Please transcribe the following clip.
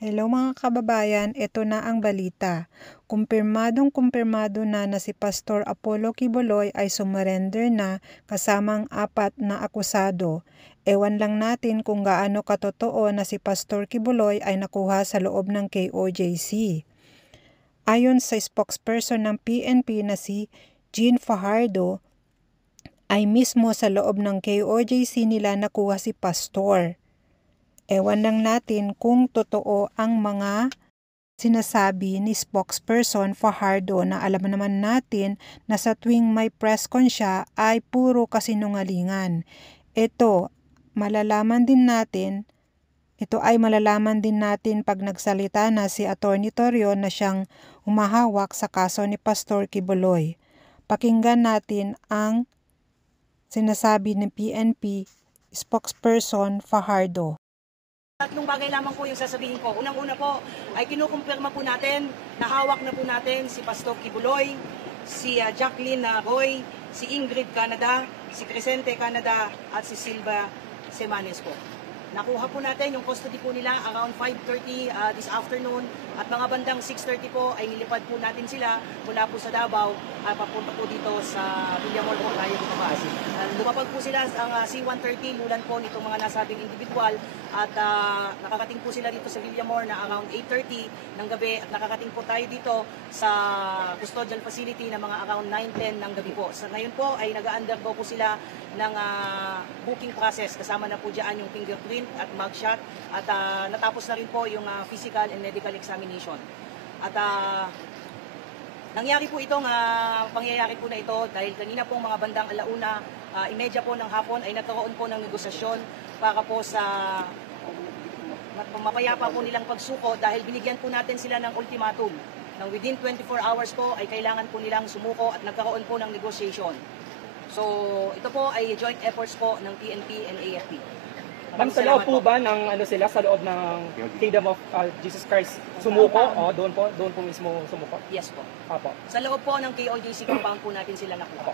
Hello mga kababayan, ito na ang balita. Kumpirmadong-kumpirmado na si Pastor Apollo Quiboloy ay sumurrender na kasamang 4 na akusado. Ewan lang natin kung gaano katotoo na si Pastor Quiboloy ay nakuha sa loob ng KOJC. Ayon sa spokesperson ng PNP na si Jean Fajardo, ay mismo sa loob ng KOJC nila nakuha si Pastor. Ewan lang natin kung totoo ang mga sinasabi ni spokesperson Fajardo na alam naman natin na sa tuwing may press con siya ay puro kasinungalingan. Ito ay malalaman din natin pag nagsalita na si Attorney Torion na siyang humahawak sa kaso ni Pastor Quiboloy. Pakinggan natin ang sinasabi ni PNP spokesperson Fajardo. Tatlong bagay lamang po yung sasabihin ko. Unang-una po ay kinukumpirma po natin, nahawak na po natin si Pastor Quiboloy, si Jacqueline Roy, si Ingrid Canada, si Crescente Canada at si Silva Semanes po. Nakuha po natin yung custody po nila around 5:30 this afternoon at mga bandang 6:30 po ay nilipad po natin sila mula po sa Davao at papunta po dito sa Villamor po tayo dito pa. Lumapag po sila ang C-130 lulan po nitong mga nasabing individual at nakakating po sila dito sa Villamor na around 8:30 ng gabi at nakakating po tayo dito sa custodial facility na mga around 9:10 ng gabi po. Sa ngayon po ay nag-undergo po sila ng booking process kasama na po dyan yung fingerprint at mugshot at natapos na rin po yung physical and medical examination. At nangyari po itong pangyayari po na ito dahil kanina pong mga bandang 1:30 po ng hapon ay nagkaroon po ng negosasyon para po sa mapayapa po nilang pagsuko dahil binigyan po natin sila ng ultimatum na within 24 hours po ay kailangan po nilang sumuko at nagkaroon po ng negotiation. So, ito po ay joint efforts po ng PNP and AFP. Ma'am, sa loob po ba ng sa loob ng Kingdom of Jesus Christ sumuko? O doon po mismo sumuko? Yes po. Apo. Sa loob po ng KOJC compound po natin sila nakuha.